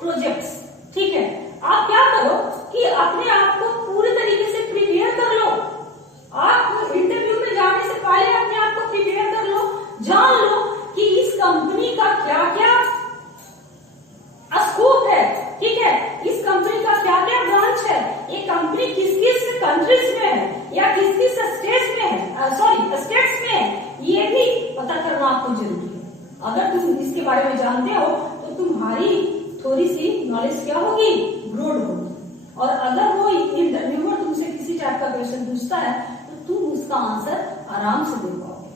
projects, ठीक है। आप क्या करो कि अपने आप को पूरे तरीके से प्रिपेयर कर लो। आप इंटरव्यू में जाने से पहले अपने आप को प्रिपेयर कर लो, जान लो कि इस कंपनी का क्या क्या स्कोप है, ठीक है, इस कंपनी का क्या क्या ब्रांच है, ये कंपनी किस किस कंट्रीज में है या किस किस स्टेट्स में है, ये भी पता करना आपको जरूरी है। अगर तुम इसके बारे में जानते हो तो तुम्हारी थोड़ी सी नॉलेज क्या होगी, ब्रॉड होगी। और अगर वो इंटरव्यूअर तुमसे किसी टाइप का क्वेश्चन पूछता है तो तुम उसका आंसर आराम से दे पाओगे।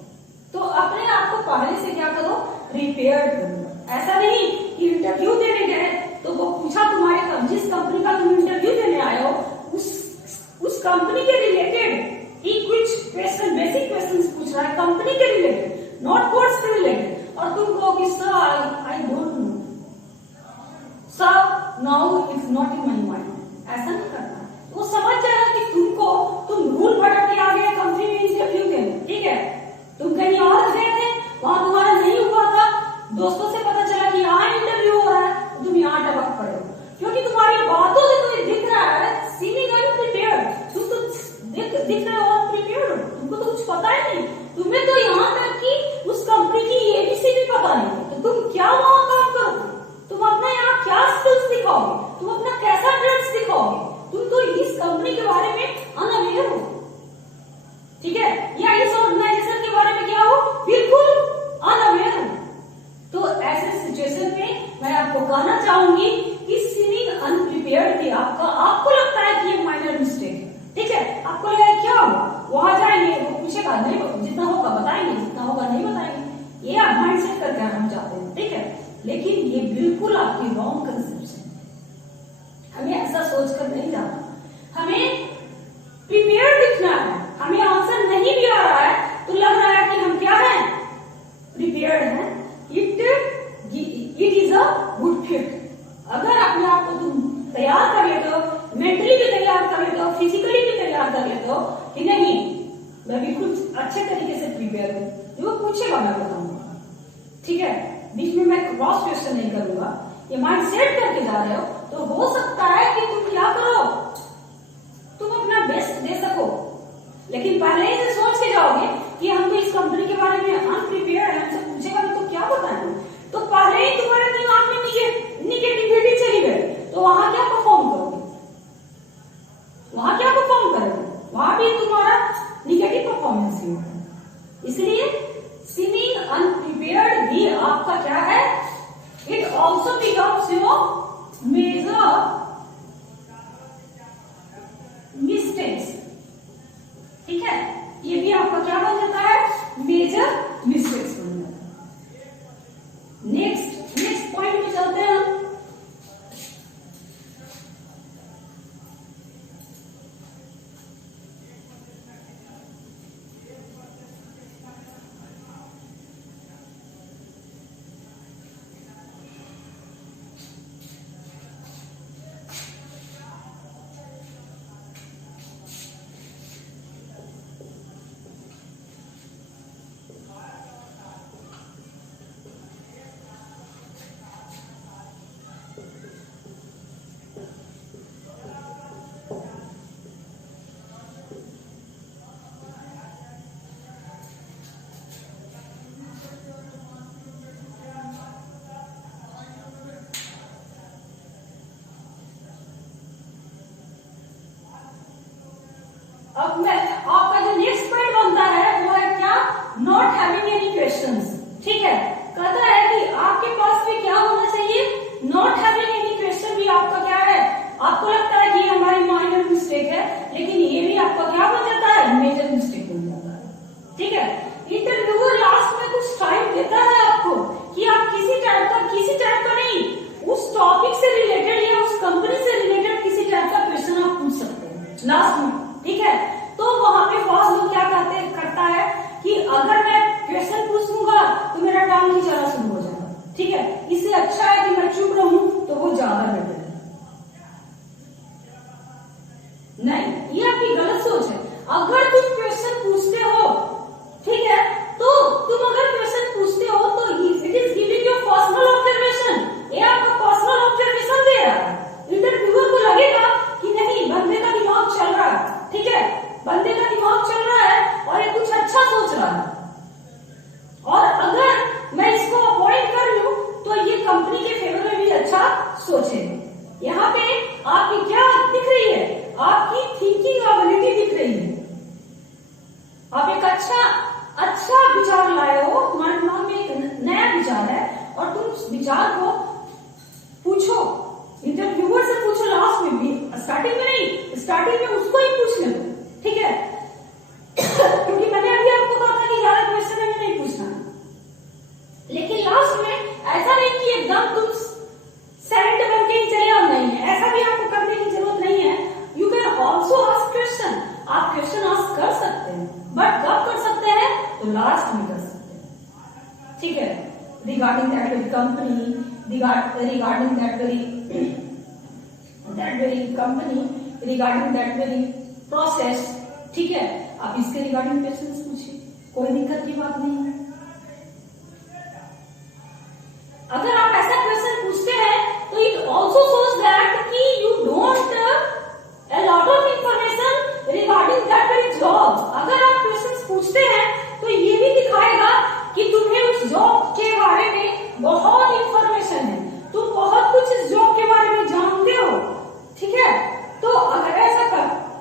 तो अपने आप को पहले से क्या करो, प्रिपेयर करो। ऐसा नहीं कि इंटरव्यू देने गए तो वो पूछा तुम्हारे जिस कंपनी का तुम इंटरव्यू देने आए हो उस कंपनी के रिलेटेड ही कुछ क्वेश्चन, बेसिक क्वेश्चन पूछ रहा है कंपनी के रिलेटेड, नॉट कोर्स के रिलेटेड, और तुम कहोगे sir I don't know, sir now it's not in my mind, ऐसा नहीं करना। वो समझ जाएगा कि तुम रूल भटक के आ गए कंपनी में इंटरव्यू देने, ठीक है। तुम कहीं और गए थे, वहां तुम्हारा नहीं हुआ था, दोस्तों से पता चला कि यहाँ इंटरव्यू हो रहा है, तो तुम यहाँ टपक पड़े हो, क्योंकि तुम्हारी बातों से तो दिख रहा है सीमिंग अनप्रिपेयर्ड, तुम तो दिख रहे हो अनप्रिपेयर्ड हो, तुमको तो कुछ पता ही नहीं, तुम्हें तो यहाँ तक कि उस कंपनी की एबीसी भी पता नहीं, तो तुम क्या वहां काम करोगे, तुम अपना यहाँ क्या स्किल्स दिखाओगे, तुम अपना कैसा ड्रेस दिखाओगे, तुम तो इस कंपनी के बारे में अनअवेयर हो, ठीक है, या इस ऑर्गेनाइजेशन के बारे में क्या हो, बिल्कुल अनअवेयर हो। तो ऐसे सिचुएशन में मैं आपको कहना चाहूंगी कि सीमिंग अनप्रिपेयर्ड भी आपको लगता है कि ये माइनर मिस्टेक है, ठीक है, आपको लगेगा क्या होगा, वहां जाएंगे वो पूछेगा, नहीं जितना होगा बताएंगे, जितना होगा नहीं बताएंगे, ये आप माइंड सेट करके हम चाहते हैं, ठीक है। लेकिन ये बिल्कुल आपकी रॉन्ग कंसेप्शन है, हमें ऐसा सोचकर नहीं जाना, हमें प्रिपेयर दिखना है। हमें आंसर नहीं भी आ रहा है तो लग रहा है कि हम क्या हैं, प्रिपेयर्ड हैं, it is a good fit. अगर अपने आप को तुम तैयार अच्छे तरीके से प्रिपेयर हूँ, जो वो पूछेगा मैं बताऊंगा, ठीक है। बीच में मैं क्रॉस क्वेश्चन नहीं करूंगा। ये माइंड सेट करके जा रहे हो तो हो सकता है कि तुम क्या करो, तुम अपना बेस्ट दे सको, लेकिन पहले ही से सोच के जाओगे कि हम तो इस कंपनी के बारे में अनप्रिपेयर्ड है, हमसे पूछेगा तो क्या बताएंगे, तो पहले ही तुम्हारे दिमाग में निगेटिविटी चली गई, तो वहां क्या परफॉर्म करोगे, वहां क्या परफॉर्म करोगे, वहां भी तुम्हारा निगेटिव परफॉर्मेंस ही होगा। इसलिए सीमिंग अनप्रिपेयर्ड भी आपका क्या है, it also becomes your major mistakes, ठीक है। ये भी आपका क्या बन जाता है, मेजर मिस्टेक्स बन जाता है। नेक्स्ट पॉइंट में चलते हैं हम। अब मैं आपका जो नेक्स्ट पॉइंट बनता है वो है क्या, नॉट हैविंग एनी क्वेश्चंस, ठीक है। कहता है कि आपके पास भी क्या होना चाहिए, नॉट हैविंग एनी क्वेश्चन भी आपका क्या है, आपको लगता है कि हमारी माइनर मिस्टेक है, लेकिन ये भी आपका क्या बन जाता है, मेजर मिस्टेक बन जाता है, ठीक है। इंटरव्यूअर लास्ट में कुछ टाइम देता है आपको कि आप किसी टाइप का नहीं, उस टॉपिक से रिलेटेड या उस कंपनी से रिलेटेड किसी टाइप का क्वेश्चन आप पूछ सकते हैं लास्ट में, ठीक है। तो वहां पे बॉस लोग क्या करता है कि अगर मैं क्वेश्चन पूछूंगा तो मेरा टाइम खिंचाना शुरू हो जाएगा, ठीक है। इससे अच्छा है कि मैं चुप रहूं, तो वो ज्यादा बेटर है। नहीं, ये आपकी गलत सोच है। अगर तुम क्वेश्चन पूछते हो, ठीक है, तो तुम अगर क्वेश्चन पूछते हो तो it is giving your personal observation, ये आपका पर्सनल ऑब्जर्वेशन दे रहा है। इंटरव्यूअर को लगेगा कि नहीं, बंदे का दिमाग चल रहा है, ठीक है, बंदे का दिमाग चल रहा है और ये कुछ अच्छा सोच रहा है, और अगर मैं इसको अवॉइड कर लूं तो ये कंपनी के फेवर में भी अच्छा सोचेगा। यहाँ पे आपकी क्या दिख रही है, आपकी थिंकिंग एबिलिटी दिख रही है। आप एक अच्छा विचार लाए हो, तुम्हारे दिमाग में एक नया विचार है और तुम उस विचार को पूछो, इंटरव्यूअर से पूछो लास्ट में भी, स्टार्टिंग में नहीं, स्टार्टिंग में उसको ही पूछ ले, ठीक है। क्योंकि मैंने अभी आपको कहा था कि ज्यादा क्वेश्चन हमें नहीं पूछना, लेकिन लास्ट में ऐसा नहीं कि एकदम तुम सेंट बन के ही चले आओ, नहीं है, ऐसा भी आपको करने की जरूरत नहीं है। You can also ask question, आप क्वेश्चन आस्क कर सकते हैं, बट कब कर सकते हैं, तो लास्ट में कर सकते हैं, ठीक है। Regarding that very company, regarding that very company, regarding that very process, ठीक है। आप इसके रिगार्डिंग क्वेश्चंस पूछिए, कोई दिक्कत की बात नहीं है। अगर आप ऐसा क्वेश्चन पूछते हैं तो इट ऑल्सो शोज दैट कि you don't a lot of information regarding that very job। अगर आप क्वेश्चंस पूछते हैं तो ये भी दिखाएगा कि तुम्हें उस जॉब के बारे में बहुत इंफॉर्मेशन है, तुम बहुत कुछ इस जॉब के बारे में जानते हो, ठीक है। तो अगर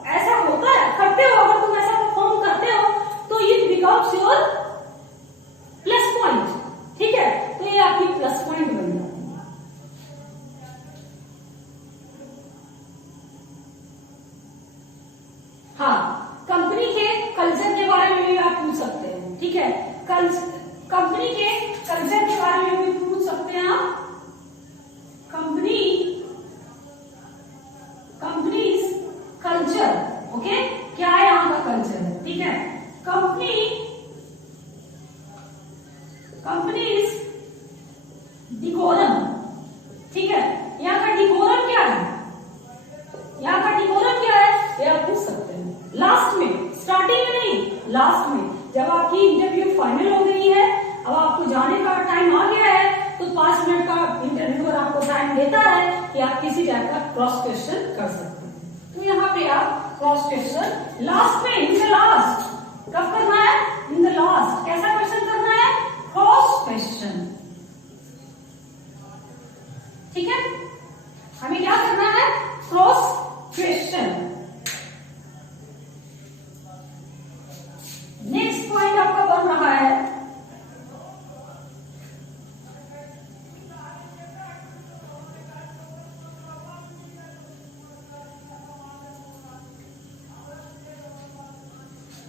ऐसा होता है, करते हो, अगर तुम ऐसा परफॉर्म करते हो तो it becomes your plus point, ठीक है। तो ये आपकी प्लस पॉइंट बन जाती है। हाँ, कंपनी के कल्चर के बारे में भी आप पूछ सकते हैं, ठीक है। कंपनी के कल्चर के बारे में भी पूछ सकते हैं आप। कंपनीज कल्चर, ओके, क्या है यहाँ का कल्चर है, ठीक है। कंपनीज देता है कि आप किसी टाइप का क्रॉस क्वेश्चन कर सकते हैं। तो यहाँ पे आप क्रॉस क्वेश्चन लास्ट में, इन द लास्ट, कब करना है? In the last. कैसा क्वेश्चन करना है? Cross question. ठीक है, हमें क्या करना है? Cross question. नेक्स्ट पॉइंट आपका बन रहा है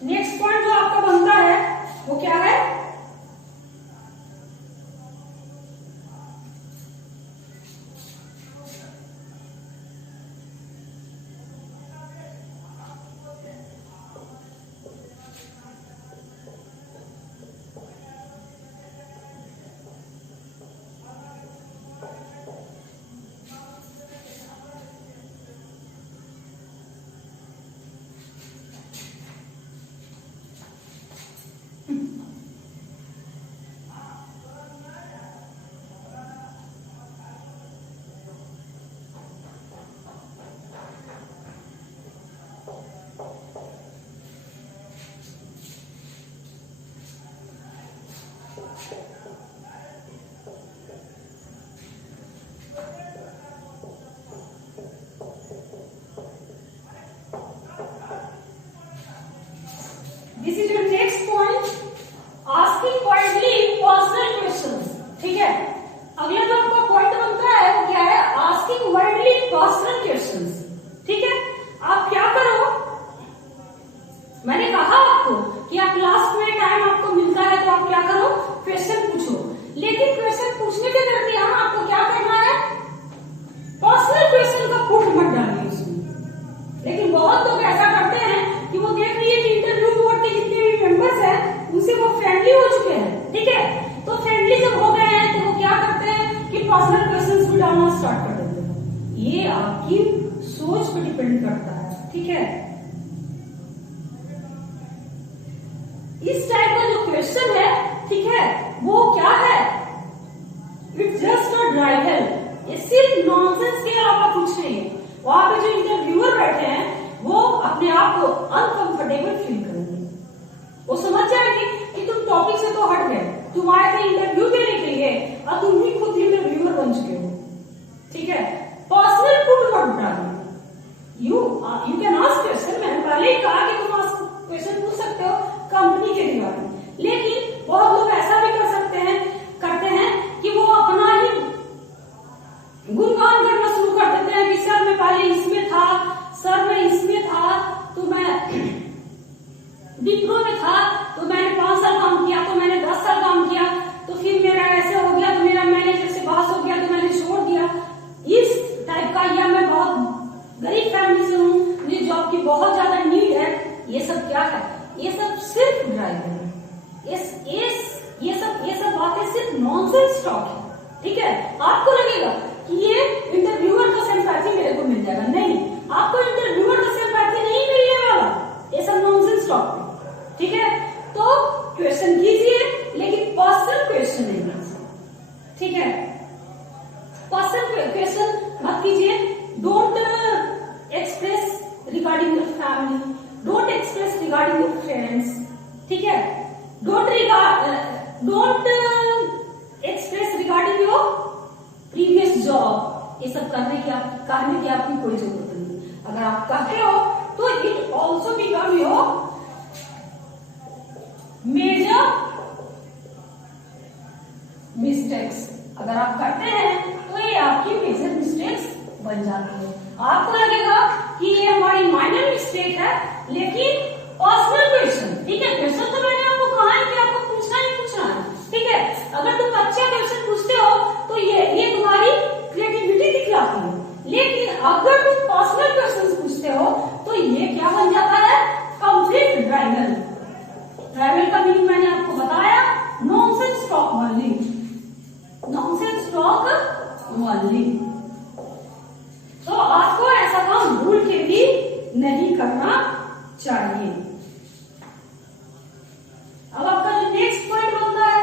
नेक्स्ट पॉइंट जो आपका बनता है वो क्या है? This is your next point, asking widely personal questions. ठीक है, अगला जो आपका पॉइंट बनता है वो क्या है? asking widely personal questions. ठीक है, आप क्या करो, मैंने कहा आपको कि आप लास्ट में टाइम आपको मिलता है तो आप क्या करो? क्वेश्चन पूछो। लेकिन क्वेश्चन पूछने के दरमियान आपको क्या करना है? पर्सनल क्वेश्चन का फुट मत डालिए उसमें। लेकिन बहुत लोग ऐसा करते हैं कि वो देख रही है कि इंटरव्यू बोर्ड के जितने भी मेंबर्स हैं उनसे वो फ्रेंडली हो चुके हैं। ठीक है, तो फ्रेंडली जब हो गए हैं तो वो क्या करते हैं कि पर्सनल क्वेश्चंस भी डालना स्टार्ट कर देते हैं। ये आपकी सोच पर डिपेंड करता है। ठीक है, इस टाइप का जो क्वेश्चन है, ठीक है, वो क्या है? It's just a drivel. ये सिर्फ नॉनसेंस के अलावा कुछ नहीं है। वहां पे जो इंटरव्यूअर बैठे हैं वो अपने आप को अनकंफर्टेबल फील करेंगे। वो समझ जाएंगे कि तुम टॉपिक से तो हट गए, तुम आए थे इंटरव्यू देने के लिए और तुम भी खुद इंटरव्यूअर बन चुके हो। ठीक है, पर्सनल फुट मत डालिए। You can ask question. मैंने पहले ही कहा कि तुम क्वेश्चन पूछ सकते हो कंपनी के रिगार्डिंग, लेकिन बहुत लोग ऐसा भी करते हैं कि वो अपना ही गुणगान करना शुरू कर देते हैं कि सर मैं पहले इसमें था, सर मैं इसमें था, तो मैं विप्रो में था, तो मैंने 5 साल काम किया, तो मैंने 10 साल काम किया, तो फिर मेरा ऐसे हो गया, तो मेरा मैनेजर से बहस हो गया, तो मैंने छोड़ दिया। इस टाइप का, या मैं बहुत गरीब फैमिली से हूँ, मुझे जॉब की बहुत ज्यादा नीड है, ये सब क्या है? ये सब सिर्फ ड्राइवर है। ये सब बातें सिर्फ नॉनसेंस टॉक है। ठीक है, आपको लगेगा कि ये इंटरव्यूअर का सिंपैथी मेरे को मिल जाएगा। नहीं, आपको इंटरव्यूअर का सिंपैथी नहीं मिलने वाला। ये सब नॉनसेंस टॉक है। ठीक है, तो क्वेश्चन कीजिए लेकिन पर्सनल क्वेश्चन नहीं कीजिए। ठीक है, पर्सनल क्वेश्चन मत कीजिए। Don't express regarding your family, don't express regarding your friends. ठीक है, don't express regarding your previous job. ये सब कहने की आपकी कोई जरूरत नहीं। अगर आप करते हो तो it also become your major mistakes. अगर आप करते हैं तो ये आपकी मेजर मिस्टेक्स बन जाती है। आपको लगेगा कि ये हमारी माइनर मिस्टेक है, लेकिन पर्सनल क्वेश्चन, ठीक है, क्वेश्चन तो मैंने आपको कहा है कि आपको पूछना ही पूछना है। ठीक है, अगर तुम अच्छा क्वेश्चन पूछते हो तो ये तुम्हारी क्रिएटिविटी दिखलाती है। लेकिन अगर तुम पर्सनल क्वेश्चन पूछते हो तो ये क्या बन जाता है? Complete drivel. ड्राइवल का मीनिंग मैंने आपको बताया, nonsense talk only, nonsense talk only. तो आपको ऐसा काम भूल के भी नहीं करना चाहिए। अब आपका जो नेक्स्ट पॉइंट बनता है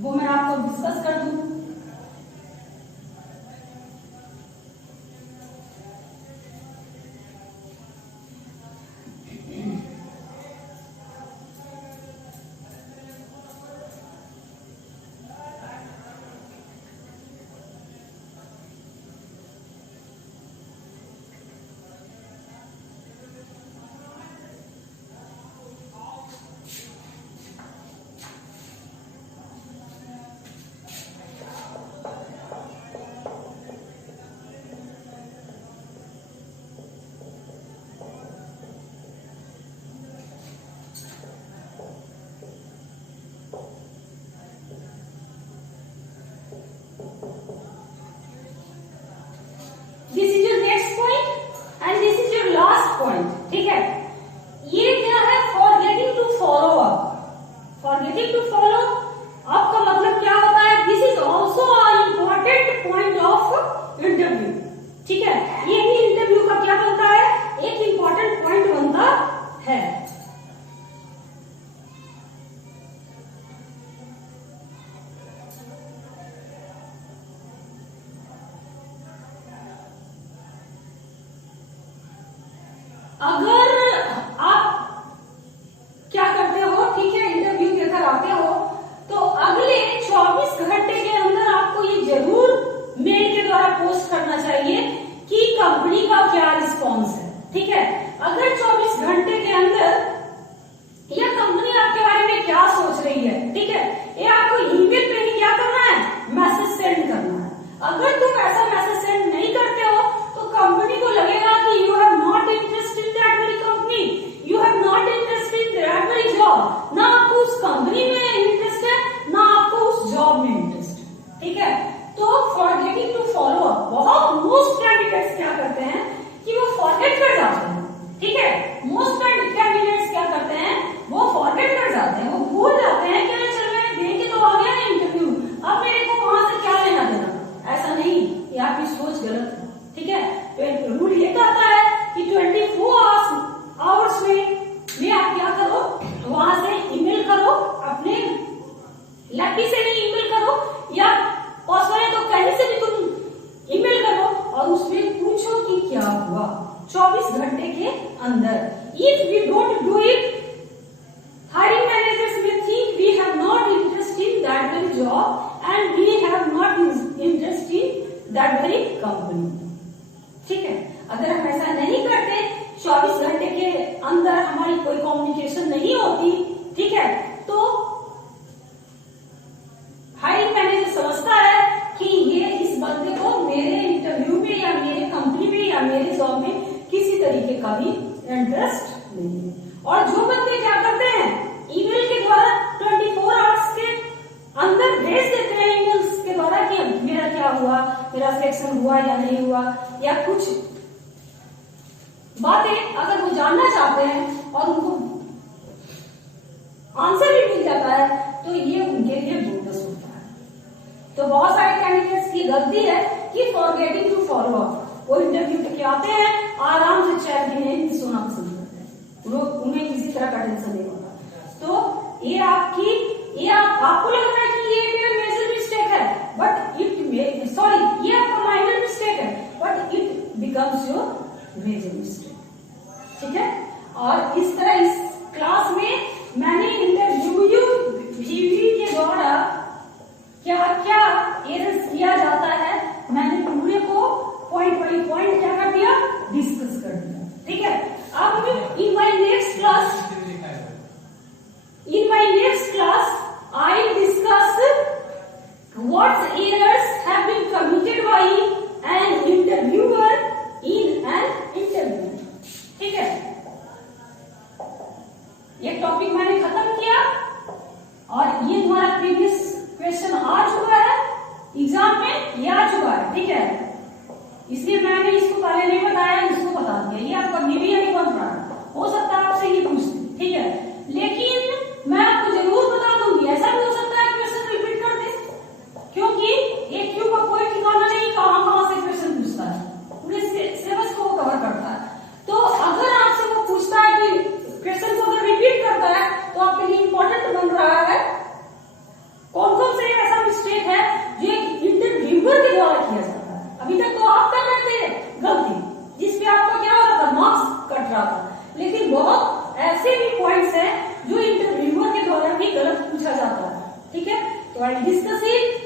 वो मैं आपको डिस्कस कर दूं। अगर आप क्या करते हो, ठीक है, इंटरव्यू देकर आते हो, तो अगले 24 घंटे के अंदर आपको ये जरूर मेल के द्वारा पोस्ट करना चाहिए कि कंपनी का क्या रिस्पॉन्स है। ठीक है, अगर 24 घंटे के अंदर यह कंपनी आपके बारे में क्या सोच रही है, ठीक है, ये आपको ईमेल पे ही क्या करना है, मैसेज सेंड करना है। अगर तुम ऐसा मैसेज सेंड नहीं करते हो तो कंपनी को लगेगा कि you have not interest in that very company, you have not interest in that very job. ना आपको उस कंपनी में इंटरेस्ट है, ना आपको उस जॉब में इंटरेस्ट है। ठीक है, तो फॉरगेटिंग टू फॉलो अप, बहुत मोस्ट कैंडिडेट्स क्या करते हैं कि वो फॉरगेट कर जाते हैं। ठीक है, मोस्ट कैंडिडेट्स क्या करते हैं, वो फॉरगेट कर जाते हैं, वो भूल जाते हैं कि चल मैंने दे के तो आ गया ना इंटरव्यू, अब मेरे को वहां से क्या लेना देना। ऐसा नहीं, ये आपकी सोच गलत है। ठीक है, तो रूल ये कहता है कि 24 आवर्स में आप क्या करो, वहां से ईमेल करो, अपने लकी से भी ईमेल करो या पॉसिबल है तो कहीं से भी तुम ईमेल करो और उसमें पूछो कि क्या हुआ 24 घंटे के अंदर। If we don't do it, hiring managers may think we have not interest in that very job and we have not interest in that very company। ठीक है, अगर हम ऐसा नहीं करते, 24 घंटे के अंदर हमारी कोई कम्युनिकेशन नहीं होती, ठीक है, तो हायरिंग मैनेजर समझता है कि ये इस बंदे को मेरे इंटरव्यू में या मेरे कंपनी में या मेरे जॉब में किसी तरीके का भी इंटरेस्ट नहीं है। और जो बंदे क्या करते हैं, ईमेल के द्वारा 24 आवर्स के अंदर भेज देते हैं ईमेल्स के द्वारा कि मेरा क्या हुआ, मेरा सिलेक्शन हुआ या नहीं हुआ, या कुछ बातें अगर वो जानना चाहते हैं और उनको आंसर भी मिल जाता है तो ये उनके लिए बोनस होता है। तो बहुत सारे कैंडिडेट्स की गलती है कि फॉरगेटिंग टू फॉलो अप। वो इंटरव्यू तक आते हैं, आराम से चैन की नींद सोना पसंद करते हैं, उन्हें किसी तरह का टेंशन नहीं होता। तो ये आपको लग रहा है कि ये मेरा मेजर मिस्टेक है, बट ये आपका माइनर मिस्टेक है, but it becomes your major mistake. ठीक है, और इस तरह इस क्लास में मैंने इंटरव्यू के द्वारा क्या क्या एरर्स किया जाता है, मैंने पूरे को पॉइंट बाई पॉइंट क्या कर दिया, डिस्कस कर दिया। ठीक है, अब in my next class I will discuss what errors have been committed by an interviewer in an interview। ठीक है, ये टॉपिक मैंने खत्म किया और ये तुम्हारा प्रीवियस क्वेश्चन आ चुका है एग्जाम में, ये आ चुका है। ठीक है, इसलिए मैंने इसको पहले नहीं बताया, इसको बता दिया। ये आपका बीबी नहीं बन रहा, हो सकता है आपसे ये पूछ ले। ठीक है, लेकिन मैं आपको जरूर बता दूंगी, ऐसा भी हो सकता है क्वेश्चन रिपीट कर दे, क्योंकि एक क्यू का कोई ठिकाना नहीं कहां से क्वेश्चन पूछता है, पूरे सिलेबस को वो कवर करता है। तो अगर आपसे वो पूछता है कि क्वेश्चन को अगर रिपीट करता है तो आपके लिए इंपॉर्टेंट बन रहा है कौन कौन से ऐसा मिस्टेक है जो एक इंटरव्यूअर के द्वारा किया जाता है। अभी तक तो आप कर रहे थे गलती, जिसपे आपका क्या हो रहा था, मार्क्स कट रहा था, लेकिन बहुत ऐसे भी पॉइंट्स हैं जो इंटरव्यूअर के द्वारा भी गलत पूछा जाता है। ठीक है, तो आई डिस्कस इट